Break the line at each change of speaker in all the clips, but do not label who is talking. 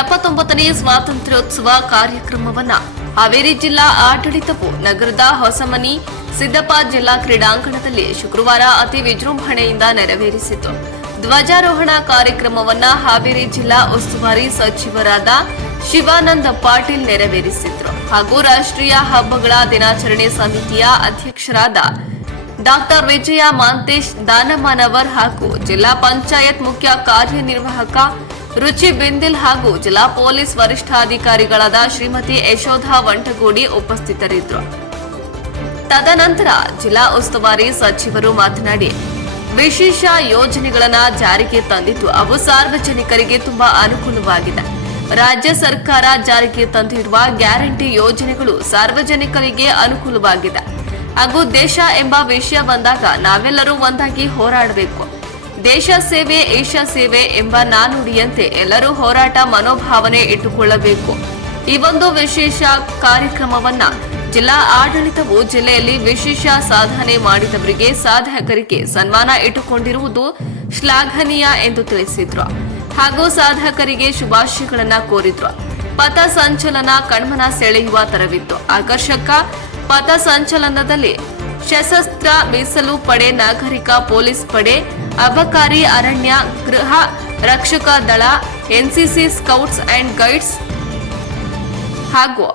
ಎಪ್ಪತ್ತೊಂಬತ್ತನೇ ಸ್ವಾತಂತ್ರ್ಯೋತ್ಸವ ಕಾರ್ಯಕ್ರಮವನ್ನ ಹಾವೇರಿ ಜಿಲ್ಲಾ ಆಡಳಿತವು ನಗರದ ಹೊಸಮನಿ, ಸಿದ್ದಪ್ಪ ಜಿಲ್ಲಾ ಕ್ರೀಡಾಂಗಣದಲ್ಲಿ ಶುಕ್ರವಾರ ಅತಿ ವಿಜೃಂಭಣೆಯಿಂದ ನೆರವೇರಿಸಿತು. ಧ್ವಜಾರೋಹಣ ಕಾರ್ಯಕ್ರಮವನ್ನ ಹಾವೇರಿ ಜಿಲ್ಲಾ ಉಸ್ತುವಾರಿ ಸಚಿವರಾದ ಶಿವಾನಂದ ಪಾಟೀಲ್ ನೆರವೇರಿಸಿದ್ರು. ಹಾಗೂ ರಾಷ್ಟ್ರೀಯ ಹಬ್ಬಗಳ ದಿನಾಚರಣೆ ಸಮಿತಿಯ ಅಧ್ಯಕ್ಷರಾದ ಡಾಕ್ಟರ್ ವಿಜಯ ಮಾಂತೇಶ್, ದಾನಮಾನವರ್ ಹಾಗೂ ಜಿಲ್ಲಾ ಪಂಚಾಯತ್ ಮುಖ್ಯ ಕಾರ್ಯನಿರ್ವಾಹಕ ರುಚಿ ಬಿಂದಿಲ್ ಹಾಗೂ ಜಿಲ್ಲಾ ಪೊಲೀಸ್ ವರಿಷ್ಠಾಧಿಕಾರಿಗಳಾದ ಶ್ರೀಮತಿ ಯಶೋಧ ವಂಟಗೋಡಿ ಉಪಸ್ಥಿತರಿದ್ದರು. ತದನಂತರ ಜಿಲ್ಲಾ ಉಸ್ತುವಾರಿ ಸಚಿವರು ಮಾತನಾಡಿ, ವಿಶೇಷ ಯೋಜನೆಗಳನ್ನು ಜಾರಿಗೆ ತಂದಿದ್ದು ಅವು ಸಾರ್ವಜನಿಕರಿಗೆ ತುಂಬಾ ಅನುಕೂಲವಾಗಿದೆ. ರಾಜ್ಯ ಸರ್ಕಾರ ಜಾರಿಗೆ ತಂದಿರುವ ಗ್ಯಾರಂಟಿ ಯೋಜನೆಗಳು ಸಾರ್ವಜನಿಕರಿಗೆ ಅನುಕೂಲವಾಗಿದೆ. ಹಾಗೂ ದೇಶ ಎಂಬ ವಿಷಯ ಬಂದಾಗ ನಾವೆಲ್ಲರೂ ಒಂದಾಗಿ ಹೋರಾಡಬೇಕು. ದೇಶ ಸೇವೆ, ಏಷ್ಯಾ ಸೇವೆ ಎಂಬ ನಾನುಡಿಯಂತೆ ಎಲ್ಲರೂ ಹೋರಾಟ ಮನೋಭಾವನೆ ಇಟ್ಟುಕೊಳ್ಳಬೇಕು. ಈ ಒಂದು ವಿಶೇಷ ಕಾರ್ಯಕ್ರಮವನ್ನ ಜಿಲ್ಲಾ ಆಡಳಿತವು ಜಿಲ್ಲೆಯಲ್ಲಿ ವಿಶೇಷ ಸಾಧನೆ ಮಾಡಿದವರಿಗೆ ಸಾಧಕರಿಗೆ ಸನ್ಮಾನ ಇಟ್ಟುಕೊಂಡಿರುವುದು ಶ್ಲಾಘನೀಯ ಎಂದು ತಿಳಿಸಿದ್ರು. ಹಾಗೂ ಸಾಧಕರಿಗೆ ಶುಭಾಶಯಗಳನ್ನ ಕೋರಿದ್ರು. ಪಥ ಸಂಚಲನ ಕಣ್ಮನ ಸೆಳೆಯುವ ತರವಿತ್ತು. ಆಕರ್ಷಕ ಪಥ ಸಂಚಲನದಲ್ಲಿ ಸಶಸ್ತ್ರ ಮೀಸಲು ಪಡೆ, ನಾಗರಿಕ ಪೊಲೀಸ್ ಪಡೆ, ಅಬಕಾರಿ ಅರಣ್ಯ, ಗೃಹ ರಕ್ಷಕ ದಳ, ಎನ್ಸಿಸಿ ಸ್ಕೌಟ್ಸ್ ಅಂಡ್ ಗೈಡ್ಸ್ ಹಾಗೂ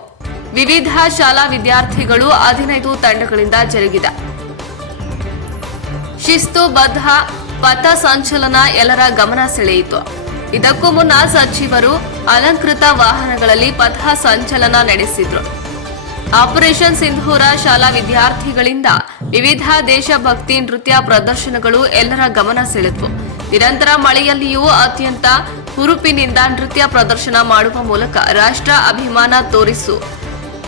ವಿವಿಧ ಶಾಲಾ ವಿದ್ಯಾರ್ಥಿಗಳು ಹದಿನೈದು ತಂಡಗಳಿಂದ ಜರುಗಿದೆ. ಶಿಸ್ತುಬದ್ಧ ಪಥ ಸಂಚಲನ ಎಲ್ಲರ ಗಮನ ಸೆಳೆಯಿತು. ಇದಕ್ಕೂ ಮುನ್ನ ಸಚಿವರು ಅಲಂಕೃತ ವಾಹನಗಳಲ್ಲಿ ಪಥ ಸಂಚಲನ ನಡೆಸಿದ್ರು. ಆಪರೇಷನ್ ಸಿಂಧೂರ ಶಾಲಾ ವಿದ್ಯಾರ್ಥಿಗಳಿಂದ ವಿವಿಧ ದೇಶಭಕ್ತಿ ನೃತ್ಯ ಪ್ರದರ್ಶನಗಳು ಎಲ್ಲರ ಗಮನ ಸೆಳೆದ್ವು ನಿರಂತರ ಮಳೆಯಲ್ಲಿಯೂ ಅತ್ಯಂತ ಹುರುಪಿನಿಂದ ನೃತ್ಯ ಪ್ರದರ್ಶನ ಮಾಡುವ ಮೂಲಕ ರಾಷ್ಟ್ರ ಅಭಿಮಾನ ತೋರಿಸು,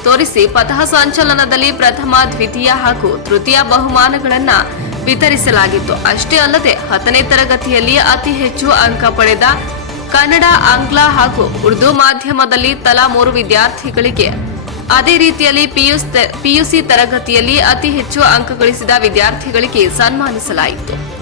ತೋರಿಸಿ ಪಥ ಸಂಚಲನದಲ್ಲಿ ಪ್ರಥಮ, ದ್ವಿತೀಯ ಹಾಗೂ ತೃತೀಯ ಬಹುಮಾನಗಳನ್ನ ವಿತರಿಸಲಾಗಿತ್ತು. ಅಷ್ಟೇ ಅಲ್ಲದೆ ಹತ್ತನೇ ತರಗತಿಯಲ್ಲಿ ಅತಿ ಹೆಚ್ಚು ಅಂಕ ಪಡೆದ ಕನ್ನಡ, ಆಂಗ್ಲ ಹಾಗೂ ಉರ್ದು ಮಾಧ್ಯಮದಲ್ಲಿ ತಲಾ ಮೂರು ವಿದ್ಯಾರ್ಥಿಗಳಿಗೆ ಅದೇ ರೀತಿಯಲ್ಲಿ ಪಿಯುಸಿ ತರಗತಿಯಲ್ಲಿ ಅತಿ ಹೆಚ್ಚು ಅಂಕ ಗಳಿಸಿದ ವಿದ್ಯಾರ್ಥಿಗಳಿಗೆ ಸನ್ಮಾನಿಸಲಾಯಿತು.